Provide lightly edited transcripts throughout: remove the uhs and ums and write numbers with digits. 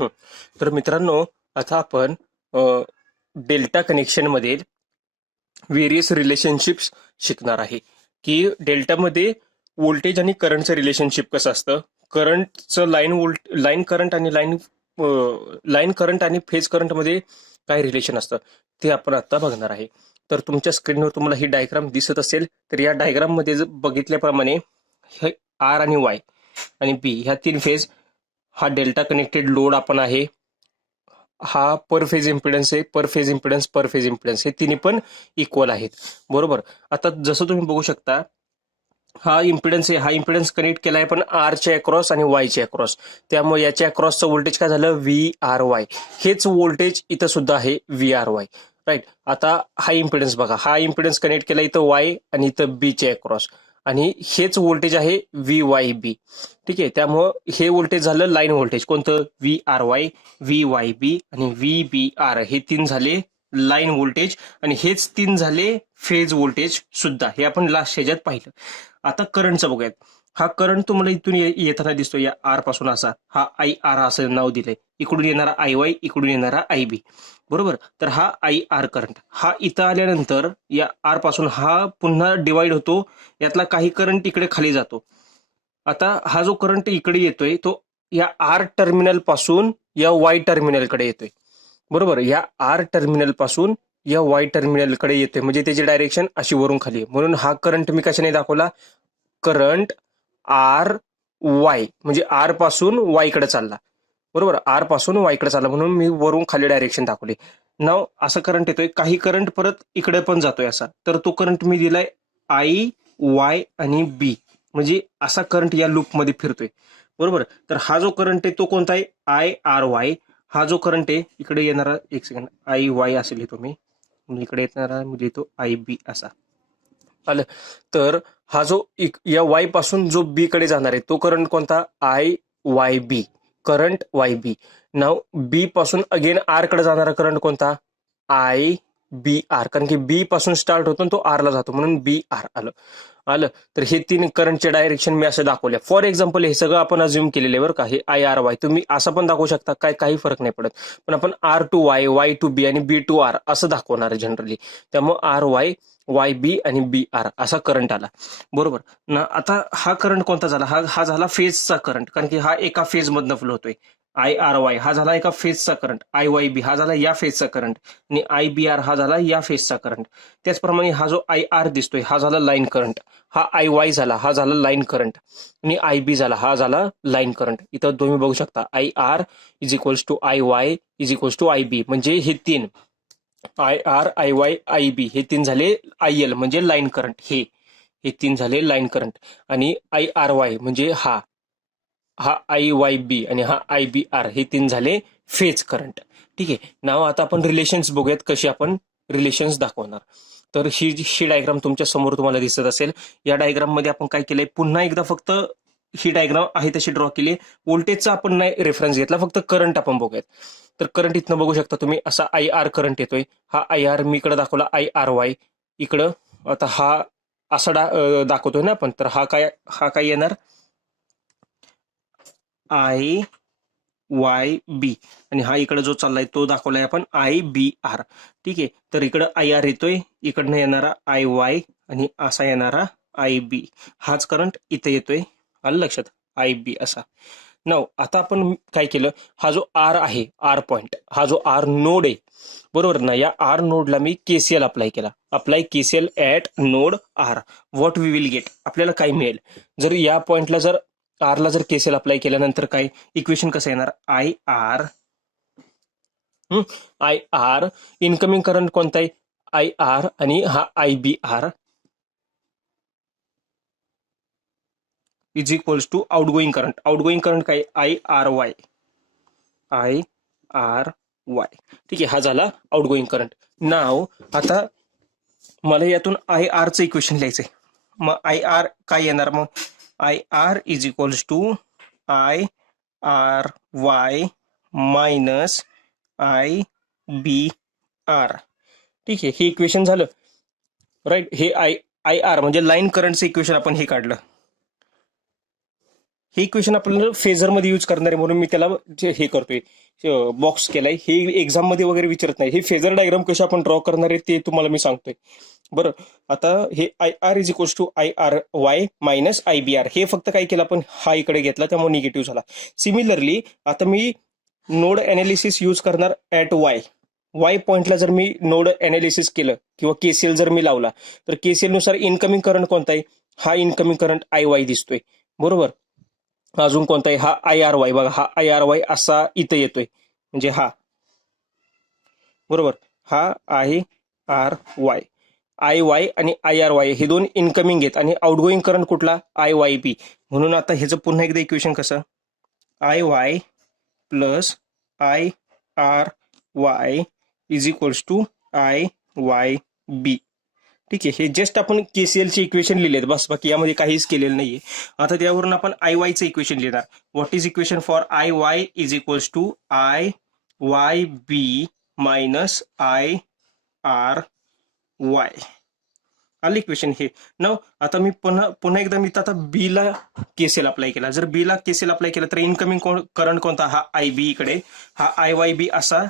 हं. तर मित्रांनो, आता आपण डेल्टा कनेक्शनमध्ये व्हेरियस रिलेशनशिप्स शिकणार आहे की डेल्टामध्ये व्होल्टेज आणि करंटचं रिलेशनशिप कसं असतं. करंटचं लाईन करंट आणि लाईन करंट आणि फेज करंटमध्ये काय रिलेशन असतं ते आपण आता बघणार आहे. तर तुमच्या स्क्रीनवर तुम्हाला ही डायग्राम दिसत असेल, तर या डायग्राम मध्ये बघितल्याप्रमाणे आर आणि वाय आणि बी ह्या तीन फेज हा डेल्टा कनेक्टेड लोड आपण आहे. हा पर फेज इम्पिडन्स आहे, पर फेज इम्पिडन्स हे तिन्ही पण इक्वल आहेत. बरोबर. आता जसं तुम्ही बघू शकता, हा इम्पिडन्स आहे, हा इम्पिडन्स कनेक्ट केलाय पण आरच्या अक्रॉस आणि वायच्या अक्रॉस. त्यामुळे याच्या अक्रॉसचं व्होल्टेज काय झालं, व्ही आर वाय. हेच व्होल्टेज इथं सुद्धा आहे, व्ही आर वाय. राईट. आता हा इम्पिडन्स बघा, हा इम्पिडन्स कनेक्ट केला इथं वाय आणि इथं बीच्या अक्रॉस, आणि हेच व्होल्टेज आहे व्ही वाय बी. ठीक आहे. त्यामुळं हे व्होल्टेज झालं लाईन व्होल्टेज, कोणतं, V R Y, V Y B आणि व्ही बी आर. हे तीन झाले लाईन व्होल्टेज आणि हेच तीन झाले फेज व्होल्टेज सुद्धा. हे आपण लास्ट ह्याच्यात पाहिलं. आता करंटचं बघूयात. हा करंट तुम्हाला इथून येताना दिसतो, या आर पासून असा, हा आय आर असं नाव दिलंय. इकडून येणारा आय वाय, इकडून येणारा आय बी. बरोबर. तर हा आय आर करंट हा इथं आल्यानंतर या आर पासून हा पुन्हा डिवाइड होतो, यातला काही करंट इकडे खाली जातो. आता हा जो करंट इकडे येतोय तो या आर टर्मिनल पासून या वाय टर्मिनलकडे येतोय. बरोबर. या आर टर्मिनल पासून या वाय टर्मिनलकडे येतोय, म्हणजे त्याची डायरेक्शन अशी वरून खाली आहे. म्हणून हा करंट मी कशाने दाखवला, करंट आर वाय, म्हणजे आर पासून वाय कडे चालला. बरोबर. आर पासून वाय कडे चालला म्हणून मी वरून खाली डायरेक्शन दाखवली. नाव असं करंट येतोय, काही करंट परत इकडे पण जातोय असा, तर तो करंट मी दिलाय आय वाय आणि बी, म्हणजे असा करंट या लूपमध्ये फिरतोय. बरोबर. तर हा जो करंट आहे तो कोणता आहे, आय आर वाय. हा जो करंट आहे इकडे येणारा, एक सेकंड, आय वाय असे लिहितो मी, इकडे येणारा मी लिहितो आय बी असा. आलं. तर हा जो या वाय पासून जो बी कडे जाणार आहे तो करंट कोणता, I Y B, current Y B. नाव बी पासून अगेन आर कडे जाणारा करंट कोणता, आय बी आर, कारण की बी पासून स्टार्ट होतो तो आर ला जातो म्हणून बी आर आलं. आलं. तर हे तीन करंटचे डायरेक्शन मी असं दाखवले. फॉर एक्झाम्पल हे सगळं आपण अज्युम केलेले बरं का, हे आय आर वाय. तुम्ही असं पण दाखवू शकता, काही फरक नाही पडत, पण आपण R to Y, Y to B आणि बी टू आर असं दाखवणार आहे जनरली. त्यामुळे आर वाय, वाय बी आणि बी आर असा करंट आला. बरोबर ना. आता हा करंट कोणता झाला, हा झाला फेजचा करंट, कारण की हा एका फेज मधनं फ्लो होतोय. आय आर वाय हा झाला एका फेजचा करंट, आय वाय बी हा झाला या फेजचा करंट, आणि आय बी आर हा झाला या फेजचा करंट. त्याचप्रमाणे हा जो आय आर दिसतोय हा झाला लाईन करंट, हा आय वाय झाला हा झाला लाईन करंट, आणि आय बी झाला हा झाला लाईन करंट. इथं तुम्ही बघू शकता I R is equals to I Y is equals to I B, म्हणजे हे तीन I R I Y I B हे तीन झाले आय एल म्हणजे लाईन करंट. हे तीन झाले लाईन करंट. आणि आय आर वाय म्हणजे हा हा आय वाय बी आणि हा आय बी आर हे तीन झाले फेज करंट. ठीक आहे. नाव आता आपण रिलेशन्स बघूयात, कशी आपण रिलेशन्स दाखवणार. तर ही डायग्राम तुमच्या समोर तुम्हाला दिसत असेल. या डायग्राम मध्ये आपण काय केलंय, पुन्हा एकदा फक्त ही डायग्राम आहे तशी ड्रॉ केली. व्होल्टेजचा आपण नाही रेफरन्स घेतला, फक्त करंट आपण बघूयात. तर करंट इथनं बघू शकता तुम्ही, असा आय आर करंट येतोय. हा आय आर मी इकडे दाखवला आय आर वाय इकडं. आता हा असा दाखवतोय ना आपण, तर हा काय येणार, आय वाय बी, आणि हा इकडे जो चाललाय तो दाखवलाय आपण आय बी आर. ठीक आहे. तर इकडं आय आर येतोय, इकडनं येणारा आय वाय आणि असा येणारा आय बी. हाच करंट इथे येतोय. आलं लक्षात, आय बी असा. नाव आता आपण काय केलं, हा जो आर आहे, आर पॉइंट, हा जो आर नोड आहे, बरोबर ना, या आर नोडला मी केसीएल अप्लाय केला. Apply KCL at node R. What we will get, आपल्याला काय मिळेल, जर या पॉइंटला जर आरला जर केसीएल अप्लाय केल्यानंतर काय इक्वेशन कसं येणार, आय आर इनकमिंग करंट कोणता आहे, आय आर, आणि हा I B R is equals to outgoing current. Outgoing current काय, I R Y, I R Y. ठीक आहे. हा झाला आउटगोईंग करंट. नाव आता मला यातून आय आरचं इक्वेशन लिहायचंय. मग आय आर काय येणार, मग I R is equals to I R Y minus I B R. ठीक आहे. हे इक्वेशन झालं. राईट. हे आय आय आर म्हणजे लाईन करंटचं इक्वेशन आपण हे काढलं. हे इक्वेशन आपल्याला फेजरमध्ये यूज करणार आहे म्हणून मी त्याला हे करतोय, बॉक्स केलाय. हे एक्झाम मध्ये वगैरे विचारत नाही. हे फेजर डायग्राम कसे आपण ड्रॉ करणार आहे ते तुम्हाला मी सांगतोय. बरं, आता हे I R is equals to I R Y minus I B R, हे फक्त काय केलं आपण, हा इकडे घेतला त्यामुळे निगेटिव्ह झाला. सिमिलरली आता मी नोड अनालिसिस यूज करणार ऍट वाय पॉइंटला. जर मी नोड अनालिसिस केलं किंवा केसीएल जर मी लावला, तर केसीएल नुसार इनकमिंग करंट कोणता आहे, हा इनकमिंग करंट आय वाय दिसतोय. बरोबर, अजून कोणता आहे, हा आय आर वाय. बघा, हा आय आर वाय असा इथं येतोय, म्हणजे हा. बरोबर, हा I R Y, I Y आणि आय आर वाय हे दोन इनकमिंग आहेत आणि आउटगोईंग करंट कुठला, आय वाय बी. म्हणून आता ह्याचं पुन्हा एकदा इक्वेशन कसं, I Y plus I R Y is equals to I Y B. ठीक आहे, हे जस्ट आपण केसीएलचे इक्वेशन लिहिलेत बस, बाकी यामध्ये काहीच केलेलं नाहीये. आता त्यावरून आपण आय वायचं इक्वेशन लिहिणार. What is equation for I Y is equals to I Y B minus I R Y. आलं इक्वेशन हे. नाव आता मी पुन्हा एकदा मी आता बी ला केसीएल अप्लाय केला. जर बी ला केसीएल अप्लाय केला तर इनकमिंग करंट कोणता, हा आय बी इकडे, हा आय वाय बी असा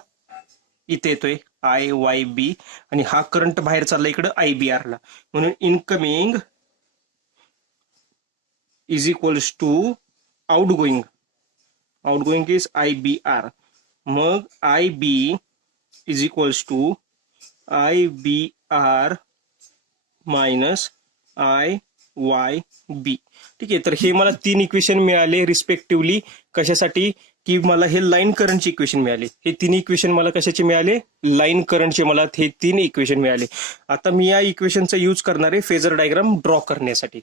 इथे येतोय, आय वाय बी, आणि हा करंट बाहेर चालला इकडं आय बी आर ला. म्हणून incoming is equals to outgoing, outgoing is I B R. मग I B is equals to I B R minus I Y B. ठीक आहे, तर हे मला 3 इक्वेशन मिळाले रिस्पेक्टिव्हली. कशासाठी, की मला हे लाईन करंटचे इक्वेशन मिळाले. हे 3 इक्वेशन मला कशाचे मिळाले, लाईन करंटचे मला हे 3 इक्वेशन मिळाले. आता मी या इक्वेशनचा यूज करणार आहे फेजर डायग्राम ड्रॉ करण्यासाठी.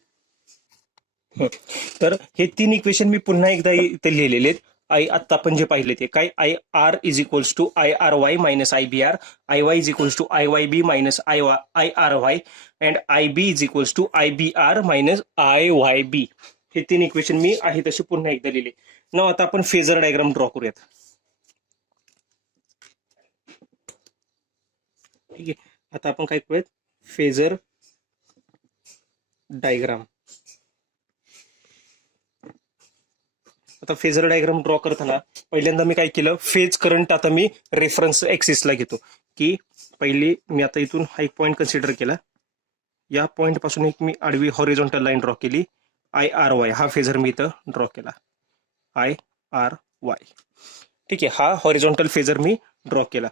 तर हे 3 इक्वेशन मी पुन्हा एकदा इथे लिहिलेले आहेत. आता आपण जे पाहिले ते काय, I R is equals to I R Y minus I B R, I Y is equals to I Y B minus I R Y, and I B is equals to I B R minus I Y B. हे 3 equation मी आहे तसे पुन्हा एकदा लिहिले. ना आता आपण phasor diagram draw करूयात. ठीक आहे, आता आपण काय करूयात, फेजर डायग्राम. आता फेजर डायग्राम ड्रॉ करताना पहिल्यांदा मी काय केलं, फेज करंट आता मी रेफरन्स ऍक्सिसला घेतो. की पहिली मी आता इथून हा एक पॉईंट कन्सिडर केला, या पॉईंट पासून एक मी आडवी हॉरिझॉन्टल लाईन ड्रॉ केली, आय आर वाय हा फेजर मी इथं ड्रॉ केला, आय आर वाय. ठीक आहे, हा हॉरिझॉन्टल फेजर मी ड्रॉ केला.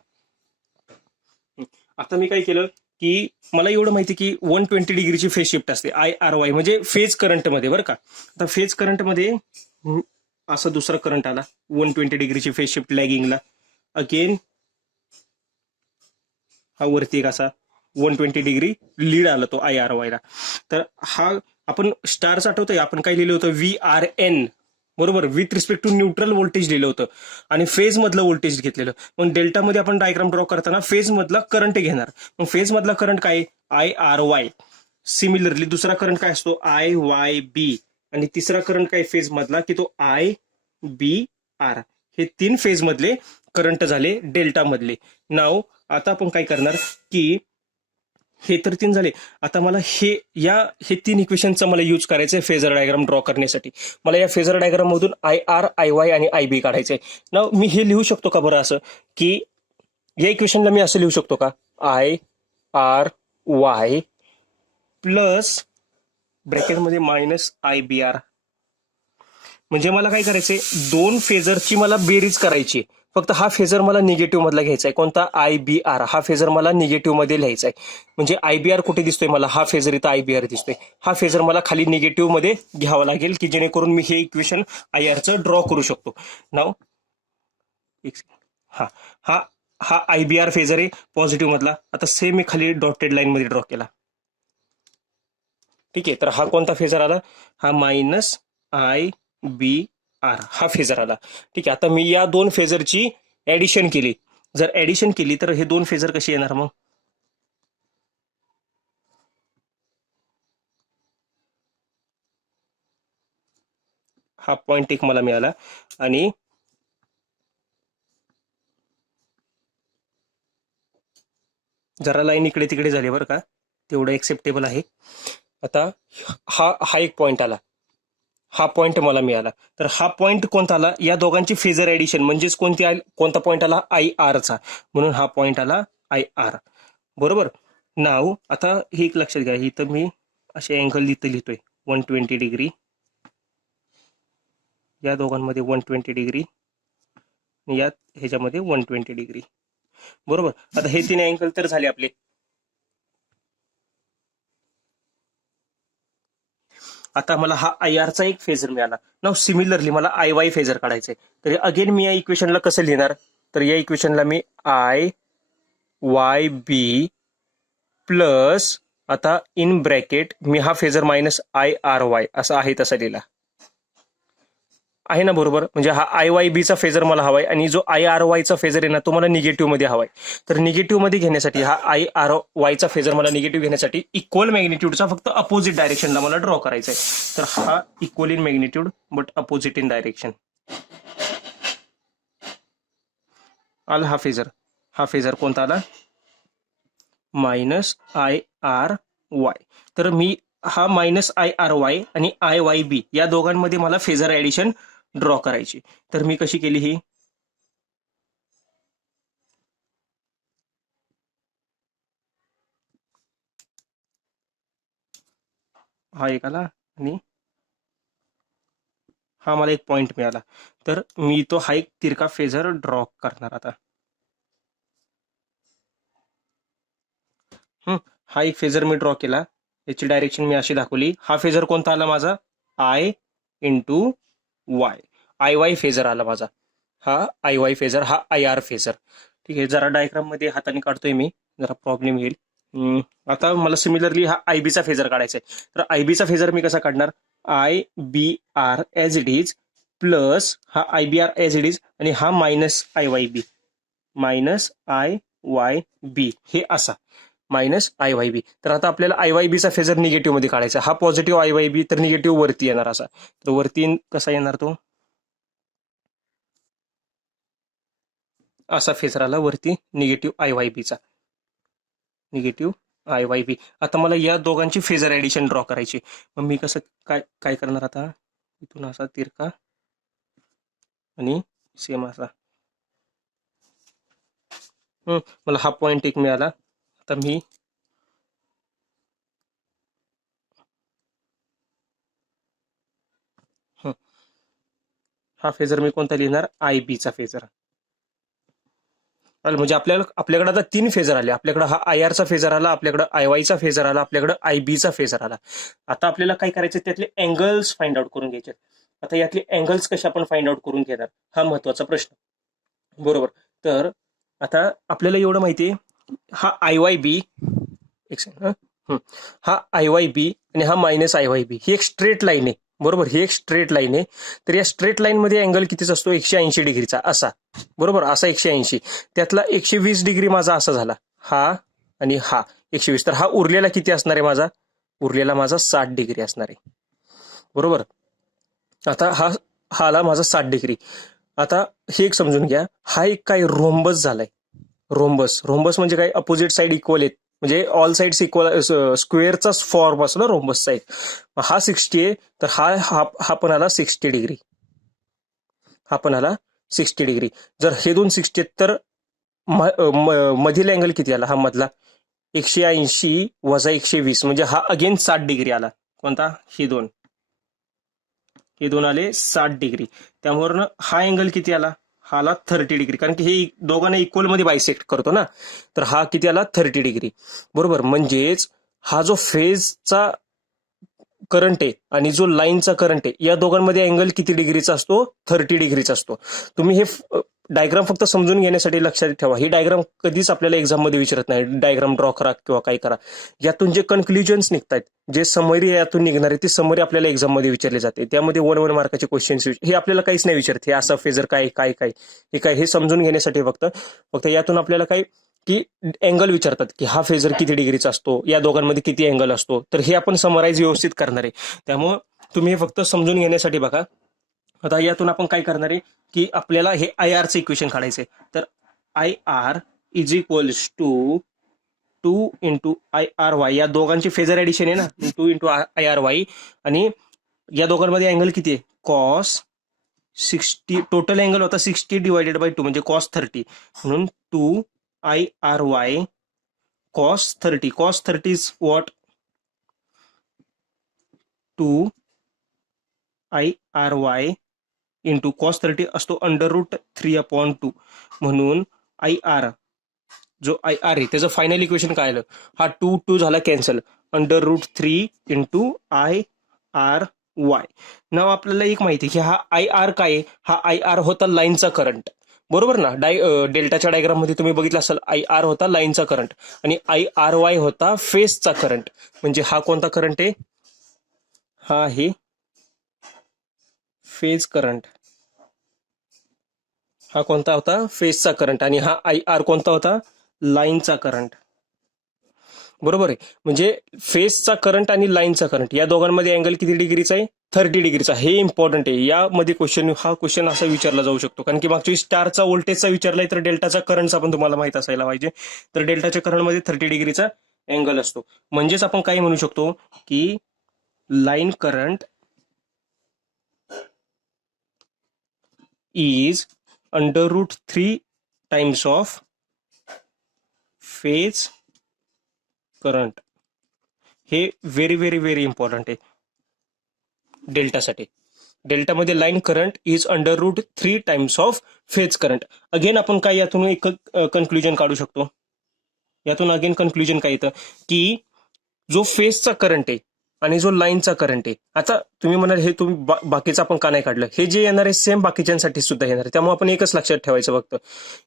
आता मी काय केलं, की मला एवढं माहिती की 120 डिग्रीची फेज शिफ्ट असते आय आर वाय म्हणजे फेज करंटमध्ये. बरं का, आता फेज करंटमध्ये असा दुसरा करंट आला 120 डिग्रीची फेज शिफ्ट लॅगिंगला, अगेन हा वरती एक असा 120 डिग्री लीड आला तो आय आर वायला. तर हा आपण स्टारच आठवतोय, आपण काय लिहिलं होतं, व्ही आर एन. बरोबर, with respect to neutral voltage लिहिलं होतं आणि फेज मधलं व्होल्टेज घेतलेलं. मग डेल्टामध्ये आपण डायग्राम ड्रॉ करताना फेज मधला करंट घेणार. मग फेज मधला करंट काय, आय आर वाय. सिमिलरली दुसरा करंट काय असतो, आय वाय बी, आणि तिसरा करंट काय फेज मधला, की तो आय बी आर. हे 3 फेज मधले करंट झाले डेल्टा मधले. नाव आता आपण काय करणार, की हे तर 3 झाले. आता मला हे 3 इक्वेशनचा मला यूज करायचंय फेजर डायग्राम ड्रॉ करण्यासाठी. मला या फेजर डायग्राम मधून आय आर, आय वाय आणि आय बी काढायचंय. नाव मी हे लिहू शकतो का बरं असं, की या इक्वेशनला मी असं लिहू शकतो का, आय आर वाय प्लस ब्रॅकेटमध्ये मायनस आय बी आर. म्हणजे मला काय करायचंय, 2 फेजरची मला बेरीज करायची. फक्त हा फेजर मला निगेटिव्ह मधला घ्यायचा आहे, कोणता, आय बी आर. हा फेजर मला निगेटिव्ह मध्ये लिहायचा आहे. म्हणजे आय बी आर कुठे दिसतोय मला, हा फेजर इथं आय बी आर दिसतोय. हा फेजर मला खाली निगेटिव्ह मध्ये घ्यावा लागेल, की जेणेकरून मी हे इक्वेशन आय आरचं ड्रॉ करू शकतो. नाव हा हा हा आय बी आर फेजर आहे पॉझिटिव्ह मधला. आता सेम मी खाली डॉटेड लाईन मध्ये ड्रॉ केला. ठीक आहे, तर हा कोणता फेजर आला, हा मायनस आय बी आर हा फेजर आला. ठीक आहे, आता मी या 2 फेजरची ऍडिशन केली. जर ऍडिशन केली तर हे 2 फेजर कशी येणार, मग हा पॉइंट एक मला मिळाला आणि जरा लाईन इकडे तिकडे झाली बरं का, तेवढं एक्सेप्टेबल आहे. आता हा एक पॉइंट आला, हा पॉईंट मला मिळाला. तर हा पॉईंट कोणता आला? या दोघांची फेजर ऍडिशन म्हणजेच कोणता पॉईंट आला? आय आरचा. म्हणून हा पॉईंट आला आय आर. बरोबर. नाव आता हे एक लक्षात घ्या, इथं मी असे अँगल इथं लिहितोय 120 डिग्री, या दोघांमध्ये 120 डिग्री, या ह्याच्यामध्ये 120 डिग्री. बरोबर. आता हे तीन अँगल तर झाले आपले. आता मला हा आय आरचा एक फेजर मिळाला. नाव सिमिलरली मला आय वाय फेजर काढायचा आहे. तर अगेन मी या इक्वेशनला कसं लिहिणार? तर या इक्वेशनला मी आय वाय बी प्लस, आता इन ब्रॅकेट मी हा phasor minus I R Y असा आहे तसा लिहिला आहे ना. बरोबर. म्हणजे हा आय वाय बीचा फेजर मला हवाय आणि जो आय आर वायचा फेजर आहे ना तो मला निगेटिव्ह मध्ये हवाय. तर निगेटिव्ह मध्ये घेण्यासाठी हा आय आर वायचा फेजर मला निगेटिव्ह घेण्यासाठी इक्वल मॅग्निट्यूडचा फक्त अपोजिट डायरेक्शनला मला ड्रॉ करायचा आहे. तर हा equal in magnitude but opposite in direction आला हा फेजर कोणता आला? Minus I R Y. तर मी हा मायनस आय आर वाय आणि आय वाय बी या दोघांमध्ये मला फेजर ऍडिशन ड्रॉ करायची. तर मी कशी केली ही? हा एक आला आणि हा मला एक पॉइंट मिळाला. तर मी तो हा एक तिरका फेजर ड्रॉ करणार आता. हा एक फेजर मी ड्रॉ केला, याची डायरेक्शन मी अशी दाखवली. हा फेजर कोणता आला माझा? I into Y, I Y phasor आला माझा. हा आय वाय फेजर, हा आय आर फेजर. ठीक आहे. जरा डायग्राम मध्ये हाताने काढतोय मी, जरा प्रॉब्लेम येईल. आता मला सिमिलरली हा आयबीचा फेजर काढायचा आहे. तर आयबीचा फेजर मी कसा काढणार? I B R as it is plus हा I B R as it is आणि हा minus I Y B, minus I Y B हे असा मायनस आय वाय बी. तर आता आपल्याला आय वाय बीचा फेजर निगेटिव्ह मध्ये काढायचा. हा पॉझिटिव्ह आय वाय बी, तर निगेटिव्ह वरती येणार असा. तर वरती कसा येणार तो? असा फेजर आला वरती निगेटिव्ह आय वाय बीचा, निगेटिव्ह आय वाय बी. आता मला या दोघांची फेजर ऍडिशन ड्रॉ करायची. मग मी कसं काय काय करणार आता? इथून असा तिरका आणि सेम असा. मला हा पॉइंट एक मिळाला. आता मी हा फेजर मी कोणता लिहिणार? आय बीचा फेजर. म्हणजे आपल्याकडे आता तीन फेजर आले. आपल्याकडे हा आय आरचा फेजर आला, आपल्याकडे आय वायचा फेजर आला, आपल्याकडे आय बीचा फेजर आला. आता आपल्याला काय करायचं? त्यातले अँगल्स फाइंड आउट करून घ्यायचे. आता यातले अँगल्स कसे आपण फाइंड आउट करून घेणार? हा महत्वाचा प्रश्न. बरोबर. तर आता आपल्याला एवढं माहितीये, हा आय वाय बी, एक सेकंड, हा आय वाय बी आणि हा मायनस आय वाय बी ही एक स्ट्रेट लाईन आहे. बरोबर. ही एक स्ट्रेट लाईन आहे. तर या स्ट्रेट लाईन मध्ये अँगल कितीच असतो? 180 डिग्रीचा असा. बरोबर. असा 180. त्यातला 120 डिग्री माझा असा झाला, हा आणि हा 120. तर हा उरलेला किती असणार आहे माझा? उरलेला माझा 60 डिग्री असणार आहे. बरोबर. आता हा आला माझा 60 डिग्री. आता हे एक समजून घ्या, हा एक काय रोम्बस झालाय. रोम्बस म्हणजे काय? अपोजिट साइड इक्वल आहेत, म्हणजे ऑल साइड्स इक्वल, स्क्वेअरचा फॉर्म असतो ना रोम्बसचा एक. हा 60 आहे, तर हा पण आला 60 डिग्री, हा पण आला 60 डिग्री. जर हे दोन 60 आहेत तर मधील अँगल किती आला? हा मधला 180 वजा 120 म्हणजे हा अगेन 60 डिग्री आला. कोणता? हे दोन आले 60 डिग्री. त्यामुळे हा अँगल किती आला? हा आला 30 डिग्री, कारण की हे दोघांना इक्वल मध्ये बायसेक्ट करतो ना. तर हा किती आला? 30 डिग्री. बरोबर. म्हणजेच हा जो फेजचा करंट आहे आणि जो लाईनचा करंट आहे या दोघांमध्ये अँगल किती डिग्रीचा असतो? 30 डिग्रीचा असतो. तुम्ही हे डायग्राम फक्त समजून घेण्यासाठी लक्षात ठेवा. ही डायग्राम कधीच आपल्याला एक्झाम मध्ये विचारत नाही. डायग्राम ड्रॉ करा किंवा काय करा. यातून जे कन्क्लुजन्स निघतात, जे समरी यातून निघणार आहे, ती समरी आपल्याला एक्झाम मध्ये विचारली जाते. त्यामध्ये 1 मार्काचे क्वेश्चन्स हे आपल्याला काहीच नाही विचारत. हे असं फेजर काय काय काय हे काय हे समजून घेण्यासाठी फक्त यातून आपल्याला काय की अँगल विचारतात की हा फेजर किती डिग्रीचा असतो, या दोघांमध्ये किती अँगल असतो. तर हे आपण समराईज व्यवस्थित करणार आहे. त्यामुळं तुम्ही हे फक्त समजून घेण्यासाठी बघा. आता यातून आपण काय करणार आहे की आपल्याला हे आय आरचं इक्वेशन काढायचंय. तर I R is equals to 2 into I R Y, या दोघांची फेजर ऍडिशन आहे ना, 2 इंटू आय आर वाय. आणि या दोघांमध्ये अँगल किती आहे? कॉस 60, टोटल अँगल होता 60 डिवायडेड बाय 2 म्हणजे कॉस 30, म्हणून 2IRY cos 30. Cos 30 is what? 2IRY into cos 30 असतो √3/2, म्हणून IR जो IR आहे त्याचं फायनल इक्वेशन काय आलं? हा 2 झाला कॅन्सल, √3 इंटू IRY. नाव आपल्याला एक माहिती आहे की हा IR काय आहे? हा IR होता लाईनचा करंट, बरोबर ना? डेल्टाच्या डायग्राम मध्ये तुम्ही बघितलं असाल, IR होता लाईनचा करंट आणि IRY होता फेजचा करंट. म्हणजे हा कोणता करंट आहे? हा आहे फेज करंट. हा कोणता होता? फेजचा करंट. आणि हा IR कोणता होता? लाईनचा करंट, बरोबर आहे. म्हणजे फेजचा करंट आणि लाईनचा करंट या दोघांमध्ये अँगल किती डिग्रीचा आहे? 30 डिग्रीचा. हे इम्पॉर्टंट आहे. यामध्ये हा क्वेश्चन असा विचारला जाऊ शकतो, कारण की मागच्या स्टारचा व्होल्टेजचा विचारलाय, तर डेल्टाचा करंटचा पण तुम्हाला माहित असायला पाहिजे. तर डेल्टाच्या करंटमध्ये 30 डिग्रीचा अँगल असतो. म्हणजेच आपण काय म्हणू शकतो की line current is √3 times of phase current. हे व्हेरी व्हेरी व्हेरी इम्पॉर्टंट आहे डेल्टासाठी. डेल्टामध्ये line current is √3 times of phase current. Again आपण काय यातून एक कन्क्लुजन काढू शकतो? यातून अगेन कन्क्लुजन काय येतं की जो फेजचा करंट आहे आणि जो लाईनचा करंट आहे, आता तुम्ही म्हणाल हे तुम्ही बाकीचं आपण का नाही काढलं? हे जे येणार आहे सेम बाकीच्यांसाठी सुद्धा येणार आहे. त्यामुळे आपण एकच लक्षात ठेवायचं फक्त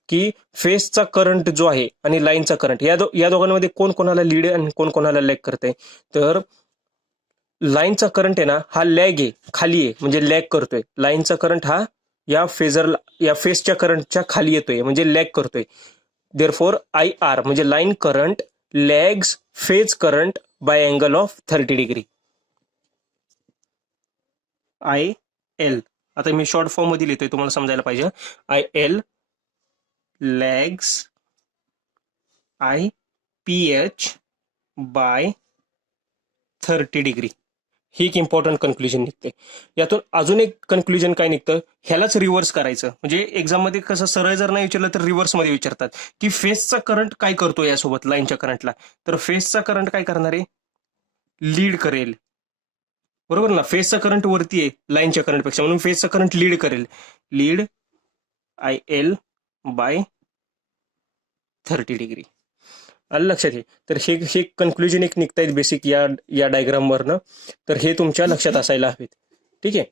की फेजचा करंट जो आहे आणि लाईनचा करंट या दोघांमध्ये कोण कोणाला लीड आणि कोण कोणाला लॅग करते? तर लाईनचा करंट आहे ना, हा लॅग आहे, खाली आहे, म्हणजे लॅग करतोय. लाईनचा करंट हा या फेजच्या करंटच्या खाली येतोय, म्हणजे लॅग करतोय. देअरफॉर IR म्हणजे line current lags phase current by angle of 30 degree. IL आता मी शॉर्ट फॉर्म मध्ये लिहितोय, तुम्हाला समजायला पाहिजे. IL lags IPH by 30 degree. ही एक इम्पॉर्टंट कन्क्लुजन निघते. यातून अजून एक कन्क्लुजन काय निघतं? ह्यालाच रिव्हर्स करायचं. म्हणजे एक्झाम मध्ये कसं सरळ जर नाही विचारलं तर रिव्हर्स मध्ये विचारतात की फेजचा करंट काय करतो यासोबत लाईनच्या करंटला. तर फेजचा करंट काय करणार आहे? लीड करेल, बरोबर ना? फेजचा करंट वरती आहे लाईनच्या करंटपेक्षा, म्हणून फेजचा करंट लीड करेल. Lead IL by 30 degree. आलं लक्षात? आहे तर हे कन्क्लुजन एक निघतायत बेसिक या डायग्रामवरनं. तर हे तुमच्या लक्षात असायला हवेत. ठीक आहे.